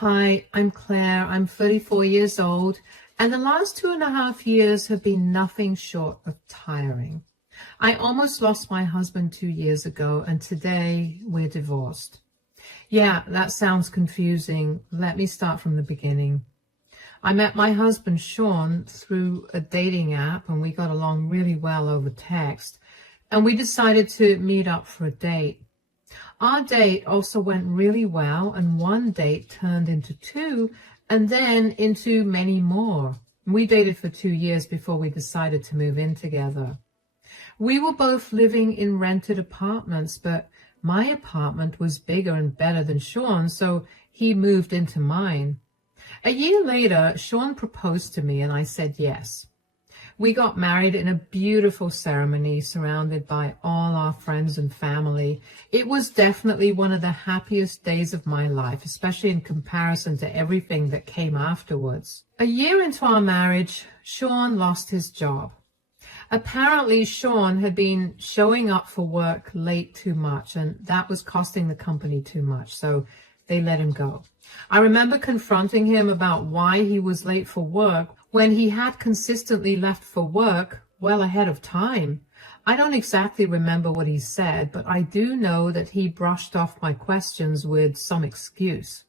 Hi, I'm Claire. I'm 34 years old, and the last 2.5 years have been nothing short of tiring. I almost lost my husband 2 years ago, and today we're divorced. Yeah, that sounds confusing. Let me start from the beginning. I met my husband, Sean, through a dating app, and we got along really well over text, and we decided to meet up for a date. Our date also went really well, and one date turned into two, and then into many more. We dated for 2 years before we decided to move in together. We were both living in rented apartments, but my apartment was bigger and better than Sean's, so he moved into mine. A year later, Sean proposed to me, and I said yes. We got married in a beautiful ceremony surrounded by all our friends and family. It was definitely one of the happiest days of my life, especially in comparison to everything that came afterwards. A year into our marriage, Sean lost his job. Apparently, Sean had been showing up for work late too much, and that was costing the company too much, so they let him go. I remember confronting him about why he was late for work when he had consistently left for work well ahead of time. I don't exactly remember what he said, but I do know that he brushed off my questions with some excuse.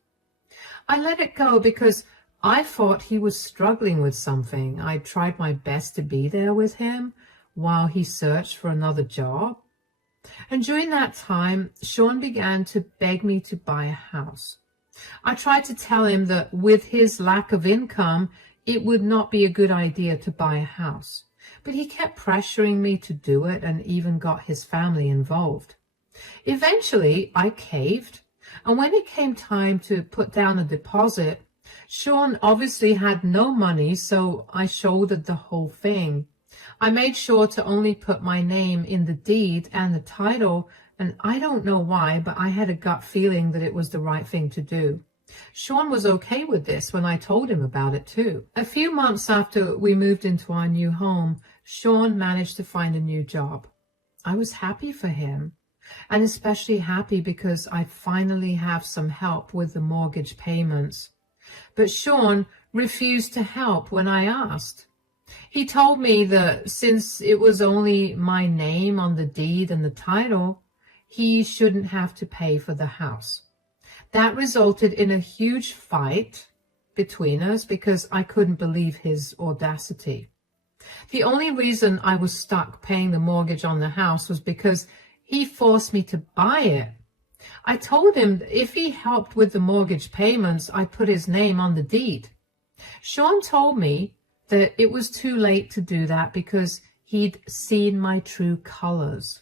I let it go because I thought he was struggling with something. I tried my best to be there with him while he searched for another job. And during that time, Sean began to beg me to buy a house. I tried to tell him that with his lack of income, it would not be a good idea to buy a house. But he kept pressuring me to do it and even got his family involved. Eventually, I caved, and when it came time to put down a deposit, Sean obviously had no money, so I shouldered the whole thing. I made sure to only put my name in the deed and the title, and I don't know why, but I had a gut feeling that it was the right thing to do. Sean was okay with this when I told him about it too. A few months after we moved into our new home, Sean managed to find a new job. I was happy for him, and especially happy because I'd finally have some help with the mortgage payments. But Sean refused to help when I asked. He told me that since it was only my name on the deed and the title, he shouldn't have to pay for the house. That resulted in a huge fight between us because I couldn't believe his audacity. The only reason I was stuck paying the mortgage on the house was because he forced me to buy it. I told him that if he helped with the mortgage payments, I'd put his name on the deed. Sean told me that it was too late to do that because he'd seen my true colors.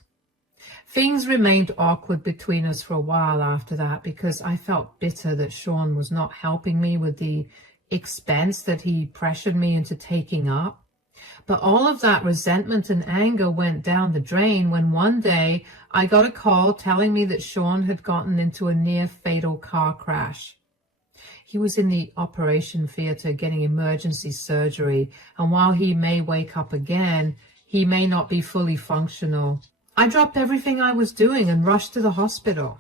Things remained awkward between us for a while after that because I felt bitter that Sean was not helping me with the expense that he pressured me into taking up. But all of that resentment and anger went down the drain when one day I got a call telling me that Sean had gotten into a near-fatal car crash. He was in the operation theater getting emergency surgery, and while he may wake up again, he may not be fully functional. I dropped everything I was doing and rushed to the hospital.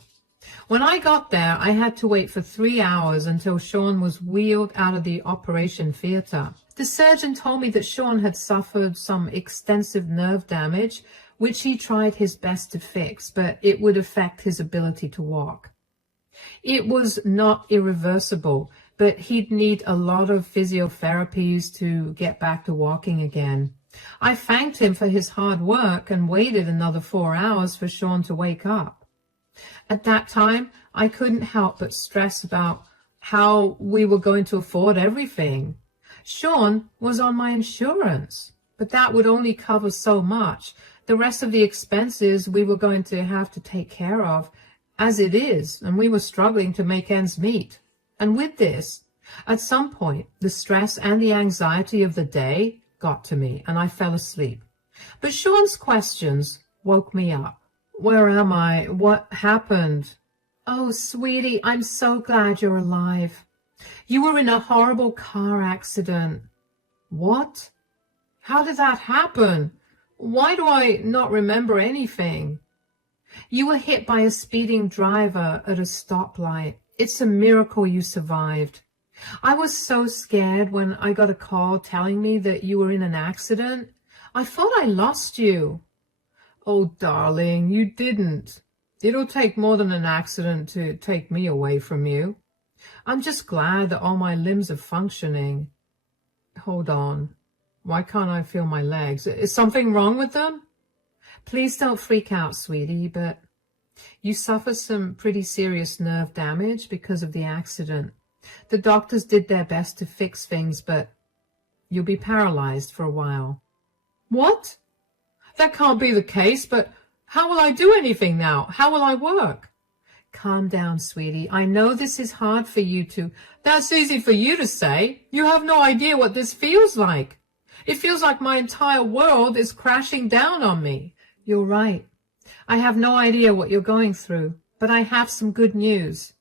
When I got there, I had to wait for 3 hours until Sean was wheeled out of the operation theater. The surgeon told me that Sean had suffered some extensive nerve damage, which he tried his best to fix, but it would affect his ability to walk. It was not irreversible, but he'd need a lot of physiotherapies to get back to walking again. I thanked him for his hard work and waited another 4 hours for Sean to wake up. At that time, I couldn't help but stress about how we were going to afford everything. Sean was on my insurance, but that would only cover so much. The rest of the expenses we were going to have to take care of as it is, and we were struggling to make ends meet. And with this, at some point, the stress and the anxiety of the day got to me, and I fell asleep. But Sean's questions woke me up. Where am I? What happened? Oh, sweetie, I'm so glad you're alive. You were in a horrible car accident. What? How did that happen? Why do I not remember anything? You were hit by a speeding driver at a stoplight. It's a miracle you survived. I was so scared when I got a call telling me that you were in an accident. I thought I lost you. Oh, darling, you didn't. It'll take more than an accident to take me away from you. I'm just glad that all my limbs are functioning. Hold on. Why can't I feel my legs? Is something wrong with them? Please don't freak out, sweetie, but you suffered some pretty serious nerve damage because of the accident. The doctors did their best to fix things, but you'll be paralyzed for a while. What? That can't be the case, but how will I do anything now? How will I work? Calm down, sweetie. I know this is hard for you to... That's easy for you to say. You have no idea what this feels like. It feels like my entire world is crashing down on me. You're right. I have no idea what you're going through, but I have some good news.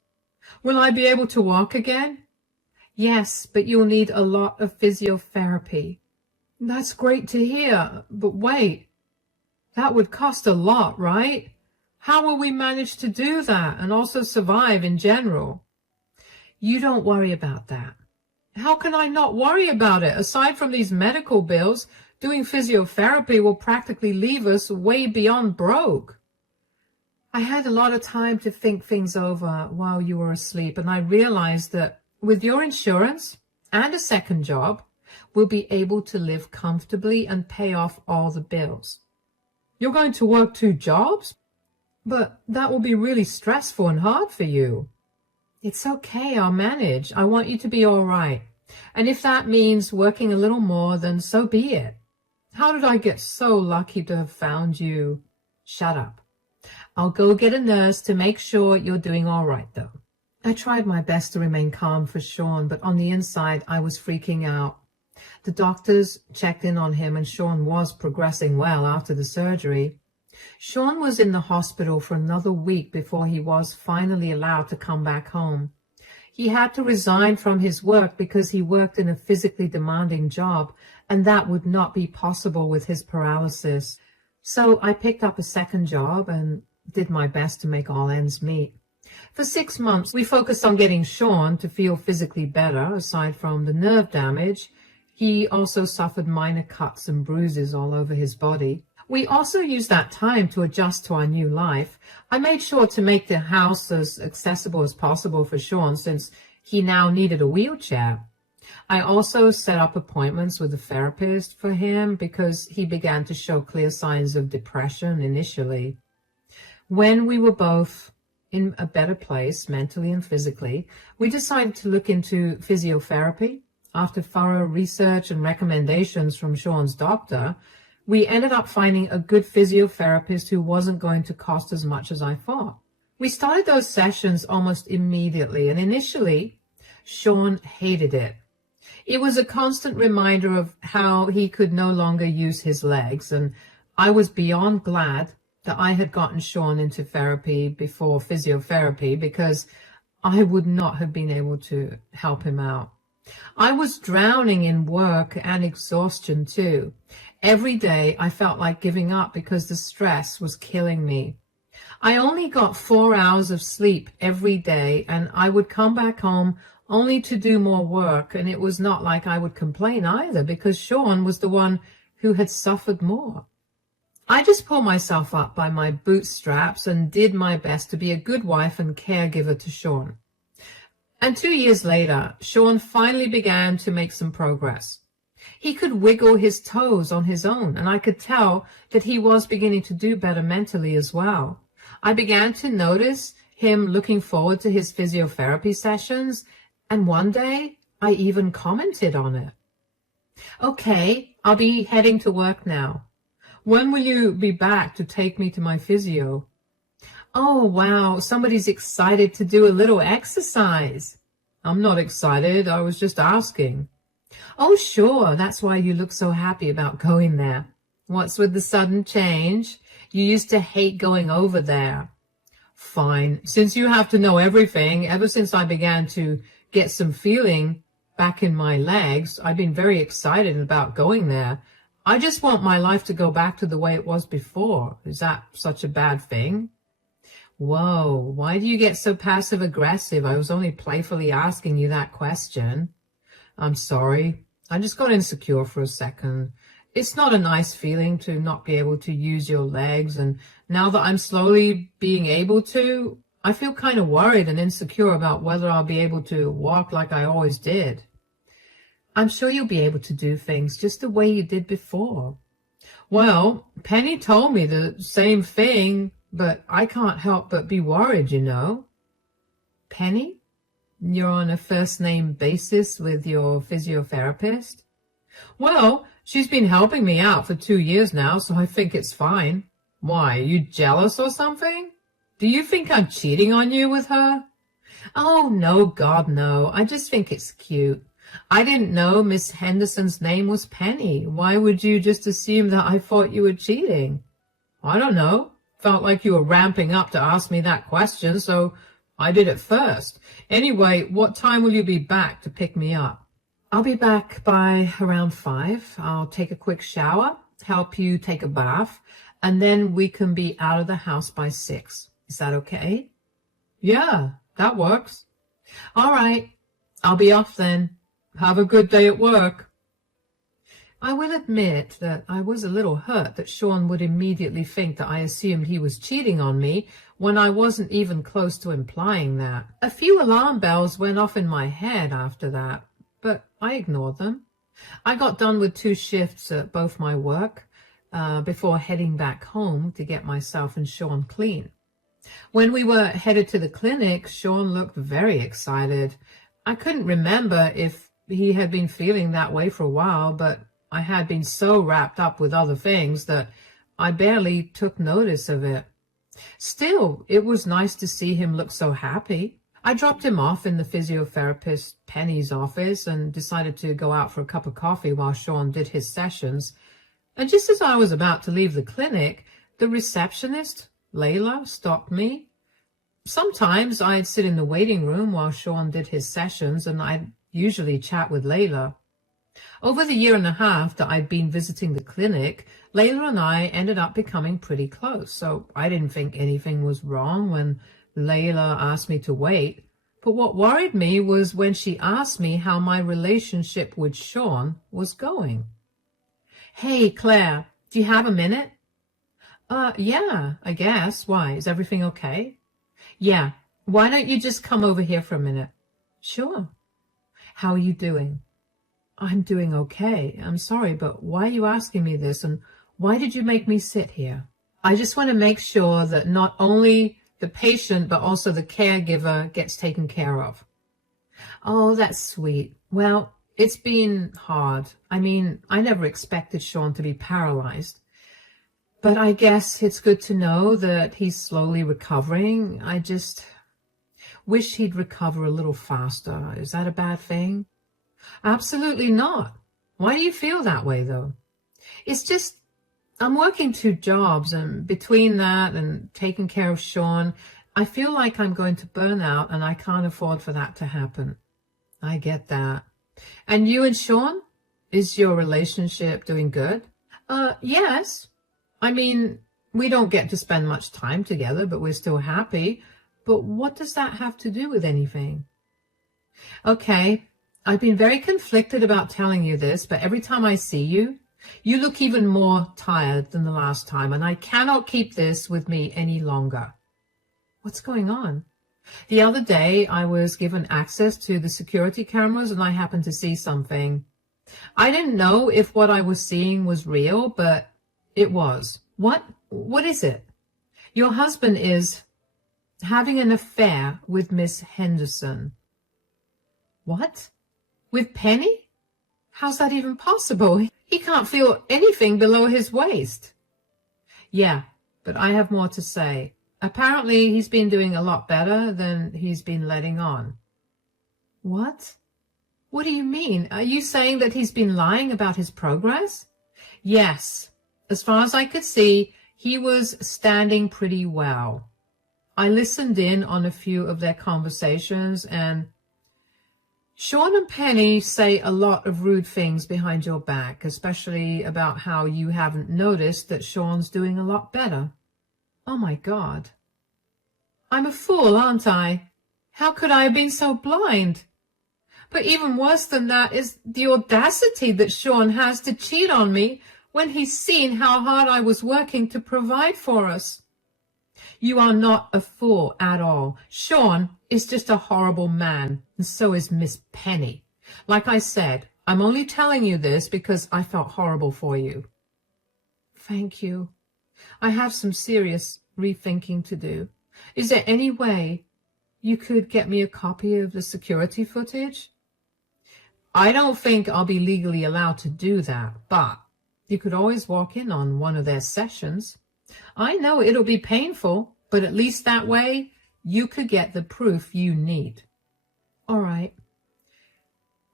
Will I be able to walk again? Yes, but you'll need a lot of physiotherapy. That's great to hear, but wait. That would cost a lot, right? How will we manage to do that and also survive in general? You don't worry about that. How can I not worry about it? Aside from these medical bills, doing physiotherapy will practically leave us way beyond broke. I had a lot of time to think things over while you were asleep, and I realized that with your insurance and a second job, we'll be able to live comfortably and pay off all the bills. You're going to work 2 jobs? But that will be really stressful and hard for you. It's okay, I'll manage. I want you to be all right. And if that means working a little more, then so be it. How did I get so lucky to have found you? Shut up. I'll go get a nurse to make sure you're doing all right, though. I tried my best to remain calm for Sean, but on the inside, I was freaking out. The doctors checked in on him, and Sean was progressing well after the surgery. Sean was in the hospital for another week before he was finally allowed to come back home. He had to resign from his work because he worked in a physically demanding job, and that would not be possible with his paralysis. So I picked up a second job and did my best to make all ends meet. For 6 months, we focused on getting Sean to feel physically better. Aside from the nerve damage, he also suffered minor cuts and bruises all over his body. We also used that time to adjust to our new life. I made sure to make the house as accessible as possible for Sean since he now needed a wheelchair. I also set up appointments with a therapist for him because he began to show clear signs of depression initially. When we were both in a better place mentally and physically, we decided to look into physiotherapy. After thorough research and recommendations from Sean's doctor, we ended up finding a good physiotherapist who wasn't going to cost as much as I thought. We started those sessions almost immediately, and initially, Sean hated it. It was a constant reminder of how he could no longer use his legs, and I was beyond glad that I had gotten Sean into therapy before physiotherapy because I would not have been able to help him out. I was drowning in work and exhaustion too. Every day I felt like giving up because the stress was killing me. I only got 4 hours of sleep every day, and I would come back home only to do more work, and it was not like I would complain either because Sean was the one who had suffered more. I just pulled myself up by my bootstraps and did my best to be a good wife and caregiver to Sean. And 2 years later, Sean finally began to make some progress. He could wiggle his toes on his own, and I could tell that he was beginning to do better mentally as well. I began to notice him looking forward to his physiotherapy sessions, and one day I even commented on it. Okay, I'll be heading to work now. When will you be back to take me to my physio? Oh, wow, somebody's excited to do a little exercise. I'm not excited, I was just asking. Oh, sure, that's why you look so happy about going there. What's with the sudden change? You used to hate going over there. Fine, since you have to know everything, ever since I began to get some feeling back in my legs, I've been very excited about going there. I just want my life to go back to the way it was before. Is that such a bad thing? Whoa, why do you get so passive aggressive? I was only playfully asking you that question. I'm sorry. I just got insecure for a second. It's not a nice feeling to not be able to use your legs, and now that I'm slowly being able to, I feel kind of worried and insecure about whether I'll be able to walk like I always did. I'm sure you'll be able to do things just the way you did before. Well, Penny told me the same thing, but I can't help but be worried, you know. Penny? You're on a first-name basis with your physiotherapist? Well, she's been helping me out for 2 years now, so I think it's fine. Why, are you jealous or something? Do you think I'm cheating on you with her? Oh, no, God, no. I just think it's cute. I didn't know Miss Henderson's name was Penny. Why would you just assume that I thought you were cheating? I don't know. Felt like you were ramping up to ask me that question, so I did it first. Anyway, what time will you be back to pick me up? I'll be back by around 5. I'll take a quick shower, help you take a bath, and then we can be out of the house by 6. Is that okay? Yeah, that works. All right, I'll be off then. Have a good day at work. I will admit that I was a little hurt that Sean would immediately think that I assumed he was cheating on me when I wasn't even close to implying that. A few alarm bells went off in my head after that, but I ignored them. I got done with 2 shifts at both my work before heading back home to get myself and Sean clean. When we were headed to the clinic, Sean looked very excited. I couldn't remember if he had been feeling that way for a while, but I had been so wrapped up with other things that I barely took notice of it. Still, it was nice to see him look so happy. I dropped him off in the physiotherapist Penny's office and decided to go out for a cup of coffee while Sean did his sessions. And just as I was about to leave the clinic, the receptionist, Layla, stopped me. Sometimes I'd sit in the waiting room while Sean did his sessions, and I'd usually chat with Layla. Over the 1.5 years that I'd been visiting the clinic, Layla and I ended up becoming pretty close, so I didn't think anything was wrong when Layla asked me to wait. But what worried me was when she asked me how my relationship with Sean was going. Hey, Claire, do you have a minute? Yeah, I guess. Why? Is everything okay? Yeah. Why don't you just come over here for a minute? Sure. How are you doing? I'm doing okay. I'm sorry, but why are you asking me this, and why did you make me sit here? I just want to make sure that not only the patient, but also the caregiver gets taken care of. Oh, that's sweet. Well, it's been hard. I mean, I never expected Sean to be paralyzed. But I guess it's good to know that he's slowly recovering. I just wish he'd recover a little faster. Is that a bad thing? Absolutely not. Why do you feel that way, though? It's just, I'm working 2 jobs, and between that and taking care of Sean, I feel like I'm going to burn out, and I can't afford for that to happen. I get that. And you and Sean? Is your relationship doing good? Yes. I mean, we don't get to spend much time together, but we're still happy. But what does that have to do with anything? Okay, I've been very conflicted about telling you this, but every time I see you, you look even more tired than the last time, and I cannot keep this with me any longer. What's going on? The other day, I was given access to the security cameras, and I happened to see something. I didn't know if what I was seeing was real, but it was. What is it? Your husband is having an affair with Miss Henderson. What? With Penny? How's that even possible? He can't feel anything below his waist. Yeah, but I have more to say. Apparently, he's been doing a lot better than he's been letting on. What? What do you mean? Are you saying that he's been lying about his progress? Yes. As far as I could see, he was standing pretty well. I listened in on a few of their conversations, and Sean and Penny say a lot of rude things behind your back, especially about how you haven't noticed that Sean's doing a lot better. Oh my God. I'm a fool, aren't I? How could I have been so blind? But even worse than that is the audacity that Sean has to cheat on me when he's seen how hard I was working to provide for us. You are not a fool at all. Sean is just a horrible man, and so is Miss Penny. Like I said, I'm only telling you this because I felt horrible for you. Thank you. I have some serious rethinking to do. Is there any way you could get me a copy of the security footage? I don't think I'll be legally allowed to do that, but you could always walk in on one of their sessions. I know it'll be painful, but at least that way you could get the proof you need. All right.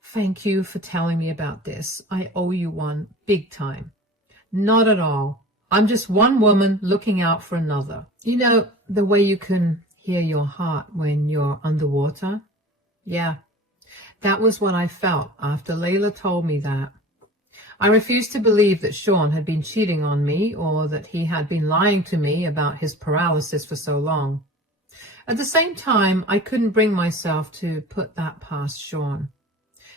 Thank you for telling me about this. I owe you one big time. Not at all. I'm just one woman looking out for another. You know, the way you can hear your heart when you're underwater? Yeah, that was what I felt after Layla told me that. I refused to believe that Sean had been cheating on me or that he had been lying to me about his paralysis for so long. At the same time, I couldn't bring myself to put that past Sean.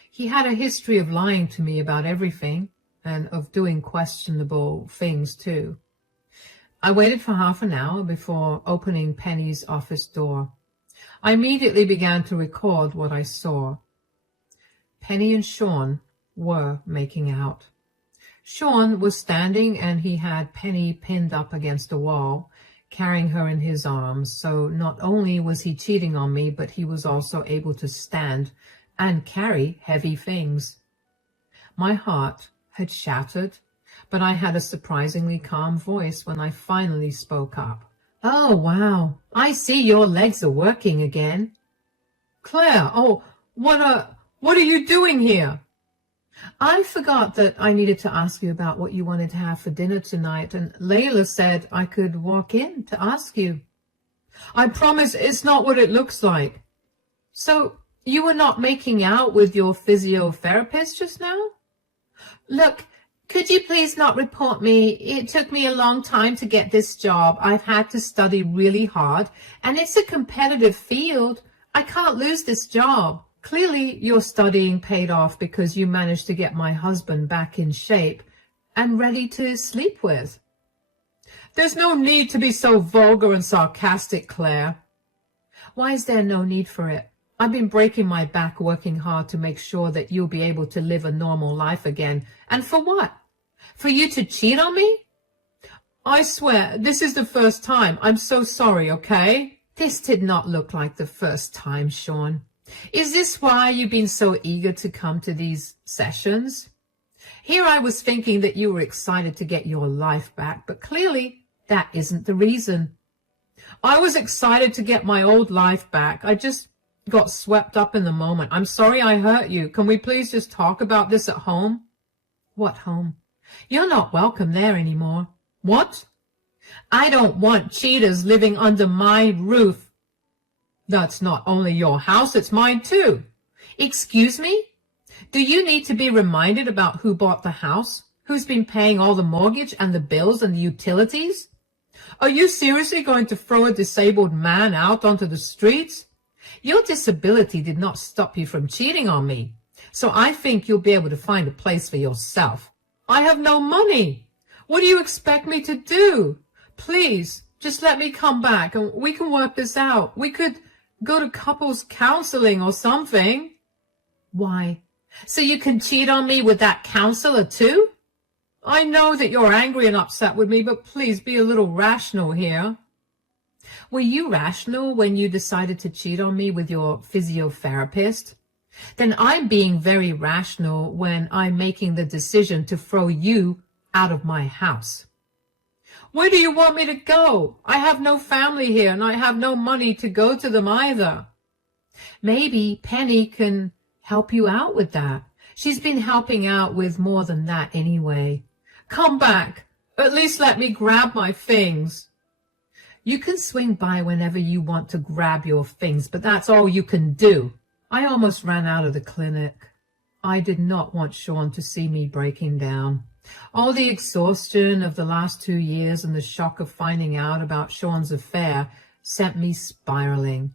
He had a history of lying to me about everything and of doing questionable things too. I waited for half an hour before opening Penny's office door. I immediately began to record what I saw. Penny and Sean were making out. Sean was standing and he had Penny pinned up against a wall, carrying her in his arms. So not only was he cheating on me, but he was also able to stand and carry heavy things. My heart had shattered, but I had a surprisingly calm voice when I finally spoke up. Oh, wow. I see your legs are working again. Claire, oh, what are you doing here? I forgot that I needed to ask you about what you wanted to have for dinner tonight, and Layla said I could walk in to ask you. I promise it's not what it looks like. So you were not making out with your physiotherapist just now? Look, could you please not report me? It took me a long time to get this job. I've had to study really hard, and it's a competitive field. I can't lose this job. Clearly, your studying paid off because you managed to get my husband back in shape and ready to sleep with. There's no need to be so vulgar and sarcastic, Claire. Why is there no need for it? I've been breaking my back working hard to make sure that you'll be able to live a normal life again. And for what? For you to cheat on me? I swear, this is the first time. I'm so sorry, okay? This did not look like the first time, Sean. Is this why you've been so eager to come to these sessions? Here I was thinking that you were excited to get your life back, but clearly that isn't the reason. I was excited to get my old life back. I just got swept up in the moment. I'm sorry I hurt you. Can we please just talk about this at home? What home? You're not welcome there anymore. What? I don't want cheaters living under my roof. That's not only your house, it's mine too. Excuse me? Do you need to be reminded about who bought the house? Who's been paying all the mortgage and the bills and the utilities? Are you seriously going to throw a disabled man out onto the streets? Your disability did not stop you from cheating on me, so I think you'll be able to find a place for yourself. I have no money. What do you expect me to do? Please, just let me come back and we can work this out. We could go to couples counseling or something. Why? So you can cheat on me with that counselor too? I know that you're angry and upset with me, but please be a little rational here. Were you rational when you decided to cheat on me with your physiotherapist? Then I'm being very rational when I'm making the decision to throw you out of my house. Where do you want me to go? I have no family here and I have no money to go to them either. Maybe Penny can help you out with that. She's been helping out with more than that anyway. Come back. At least let me grab my things. You can swing by whenever you want to grab your things, but that's all you can do. I almost ran out of the clinic. I did not want Sean to see me breaking down. All the exhaustion of the last 2 years and the shock of finding out about Sean's affair sent me spiraling.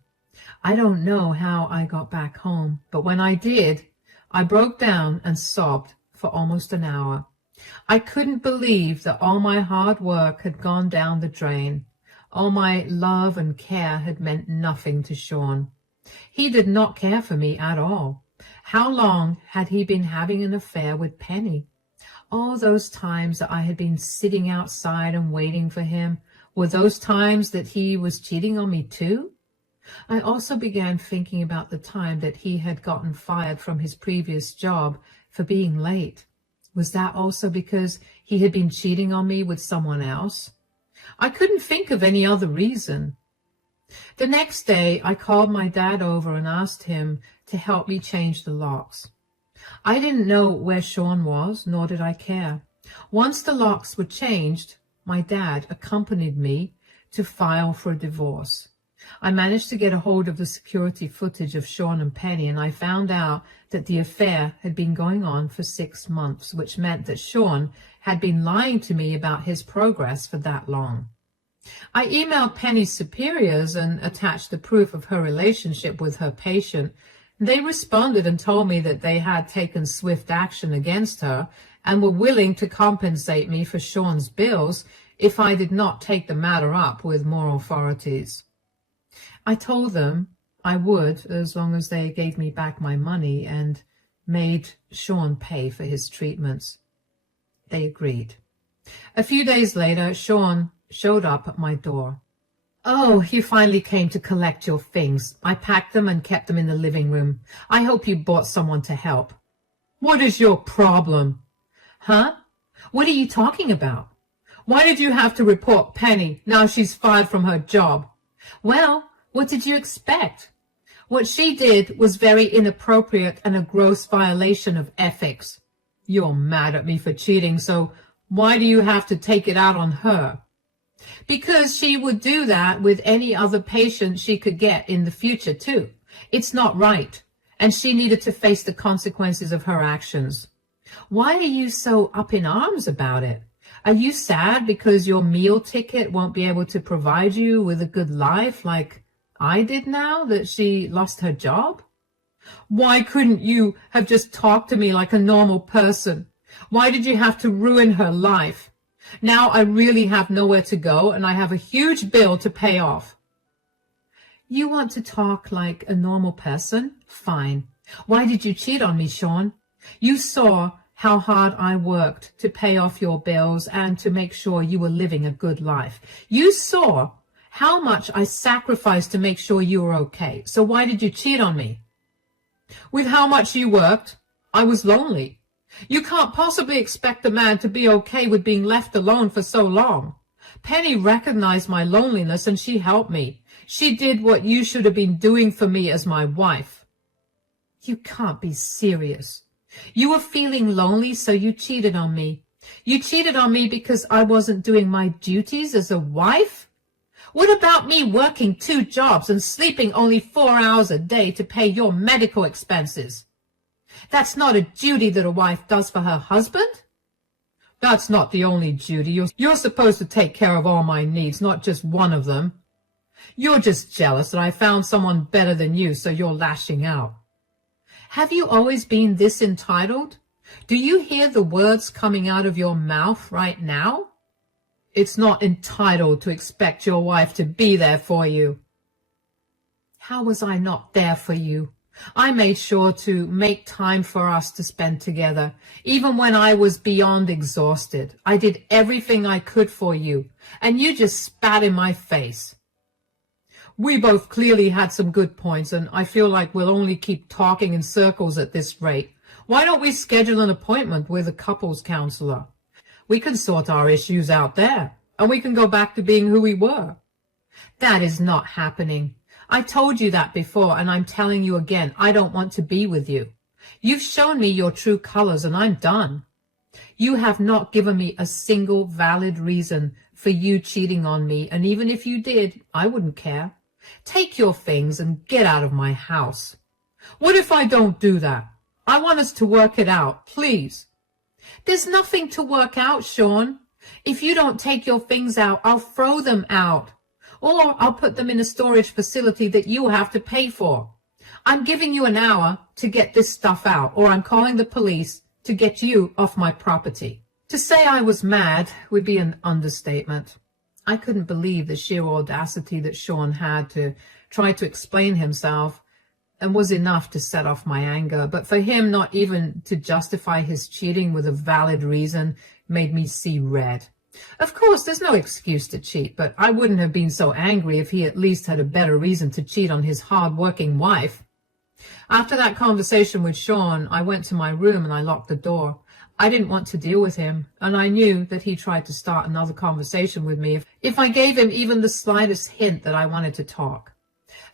I don't know how I got back home, but when I did, I broke down and sobbed for almost an hour. I couldn't believe that all my hard work had gone down the drain. All my love and care had meant nothing to Sean. He did not care for me at all. How long had he been having an affair with Penny? All those times that I had been sitting outside and waiting for him, were those times that he was cheating on me too? I also began thinking about the time that he had gotten fired from his previous job for being late. Was that also because he had been cheating on me with someone else? I couldn't think of any other reason. The next day, I called my dad over and asked him to help me change the locks. I didn't know where Sean was, nor did I care. Once the locks were changed, my dad accompanied me to file for a divorce. I managed to get a hold of the security footage of Sean and Penny, and I found out that the affair had been going on for 6 months, which meant that Sean had been lying to me about his progress for that long. I emailed Penny's superiors and attached the proof of her relationship with her patient. They responded and told me that they had taken swift action against her and were willing to compensate me for Sean's bills if I did not take the matter up with more authorities. I told them I would, as long as they gave me back my money and made Sean pay for his treatments. They agreed. A few days later, Sean showed up at my door. "Oh, you finally came to collect your things. I packed them and kept them in the living room. I hope you brought someone to help." "What is your problem?" "Huh? What are you talking about? Why did you have to report Penny now she's fired from her job?" "Well, what did you expect? What she did was very inappropriate and a gross violation of ethics." "You're mad at me for cheating, so why do you have to take it out on her?" "Because she would do that with any other patient she could get in the future, too. It's not right, and she needed to face the consequences of her actions." "Why are you so up in arms about it? Are you sad because your meal ticket won't be able to provide you with a good life like I did now that she lost her job?" "Why couldn't you have just talked to me like a normal person? Why did you have to ruin her life? Now I really have nowhere to go and I have a huge bill to pay off." "You want to talk like a normal person? Fine. Why did you cheat on me, Sean? You saw how hard I worked to pay off your bills and to make sure you were living a good life. You saw how much I sacrificed to make sure you were okay. So why did you cheat on me?" "With how much you worked, I was lonely. You can't possibly expect a man to be okay with being left alone for so long. Penny recognized my loneliness and she helped me. She did what you should have been doing for me as my wife." "You can't be serious. You were feeling lonely, so you cheated on me. You cheated on me because I wasn't doing my duties as a wife? What about me working 2 jobs and sleeping only 4 hours a day to pay your medical expenses? That's not a duty that a wife does for her husband." "That's not the only duty. You're supposed to take care of all my needs, not just one of them. You're just jealous that I found someone better than you, so you're lashing out." "Have you always been this entitled? Do you hear the words coming out of your mouth right now?" "It's not entitled to expect your wife to be there for you." "How was I not there for you? I made sure to make time for us to spend together, even when I was beyond exhausted. I did everything I could for you, and you just spat in my face." "We both clearly had some good points, and I feel like we'll only keep talking in circles at this rate. Why don't we schedule an appointment with a couples counselor? We can sort our issues out there, and we can go back to being who we were." "That is not happening. I told you that before, and I'm telling you again, I don't want to be with you. You've shown me your true colors, and I'm done. You have not given me a single valid reason for you cheating on me, and even if you did, I wouldn't care. Take your things and get out of my house." "What if I don't do that? I want us to work it out, please." "There's nothing to work out, Sean. If you don't take your things out, I'll throw them out. or I'll put them in a storage facility that you have to pay for. I'm giving you an hour to get this stuff out, or I'm calling the police to get you off my property. To say I was mad would be an understatement. I couldn't believe the sheer audacity that Sean had to try to explain himself, and was enough to set off my anger. But for him not even to justify his cheating with a valid reason made me see red. Of course, there's no excuse to cheat, but I wouldn't have been so angry if he at least had a better reason to cheat on his hard-working wife. After that conversation with Sean, I went to my room and I locked the door. I didn't want to deal with him, and I knew that he tried to start another conversation with me if I gave him even the slightest hint that I wanted to talk.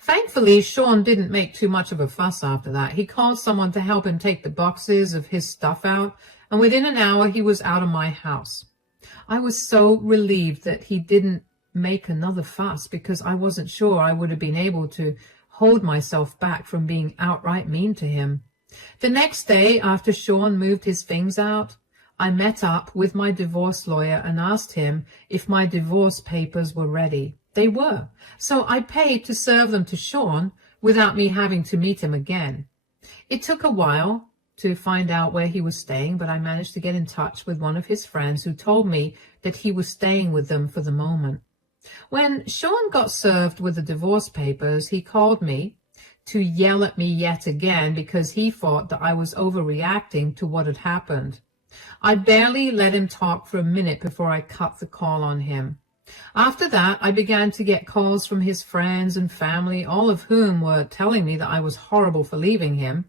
Thankfully, Sean didn't make too much of a fuss after that. He called someone to help him take the boxes of his stuff out, and within an hour he was out of my house. I was so relieved that he didn't make another fuss, because I wasn't sure I would have been able to hold myself back from being outright mean to him. The next day, after Sean moved his things out, I met up with my divorce lawyer and asked him if my divorce papers were ready. They were, so I paid to serve them to Sean without me having to meet him again. It took a while to find out where he was staying, but I managed to get in touch with one of his friends who told me that he was staying with them for the moment. When Sean got served with the divorce papers, he called me to yell at me yet again because he thought that I was overreacting to what had happened. I barely let him talk for a minute before I cut the call on him. After that, I began to get calls from his friends and family, all of whom were telling me that I was horrible for leaving him.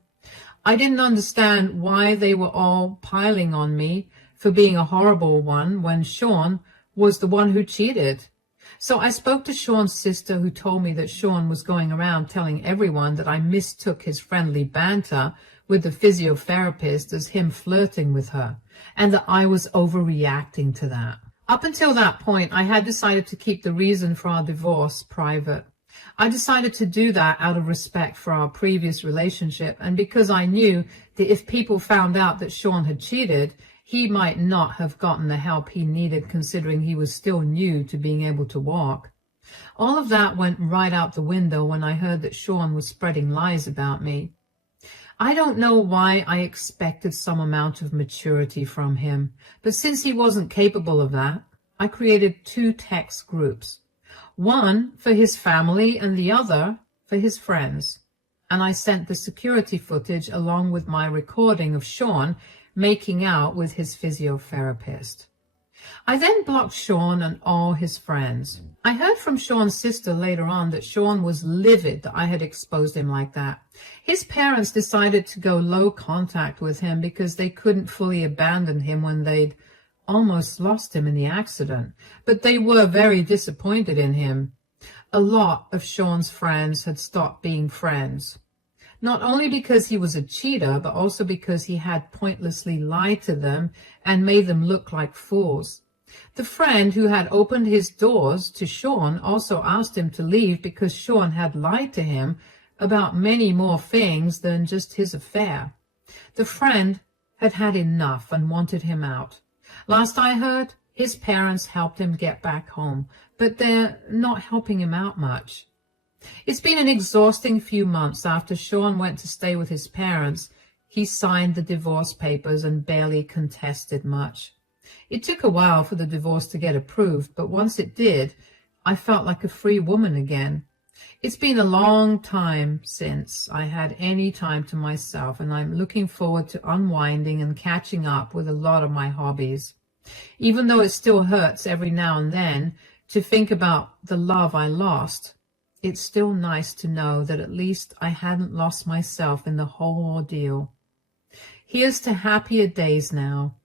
I didn't understand why they were all piling on me for being a horrible one when Sean was the one who cheated. So I spoke to Sean's sister, who told me that Sean was going around telling everyone that I mistook his friendly banter with the physiotherapist as him flirting with her, and that I was overreacting to that. Up until that point, I had decided to keep the reason for our divorce private. I decided to do that out of respect for our previous relationship, and because I knew that if people found out that Sean had cheated, he might not have gotten the help he needed, considering he was still new to being able to walk. All of that went right out the window when I heard that Sean was spreading lies about me. I don't know why I expected some amount of maturity from him, but since he wasn't capable of that, I created 2 text groups, one for his family and the other for his friends, and I sent the security footage along with my recording of Sean making out with his physiotherapist. I then blocked Sean and all his friends. I heard from Sean's sister later on that Sean was livid that I had exposed him like that. His parents decided to go low contact with him because they couldn't fully abandon him when they'd almost lost him in the accident, but they were very disappointed in him. A lot of Sean's friends had stopped being friends. Not only because he was a cheater, but also because he had pointlessly lied to them and made them look like fools. The friend who had opened his doors to Sean also asked him to leave because Sean had lied to him about many more things than just his affair. The friend had had enough and wanted him out. Last I heard, his parents helped him get back home, but they're not helping him out much. It's been an exhausting few months. After Sean went to stay with his parents, he signed the divorce papers and barely contested much. It took a while for the divorce to get approved, but once it did, I felt like a free woman again. It's been a long time since I had any time to myself, and I'm looking forward to unwinding and catching up with a lot of my hobbies. Even though it still hurts every now and then to think about the love I lost, it's still nice to know that at least I hadn't lost myself in the whole ordeal. Here's to happier days now.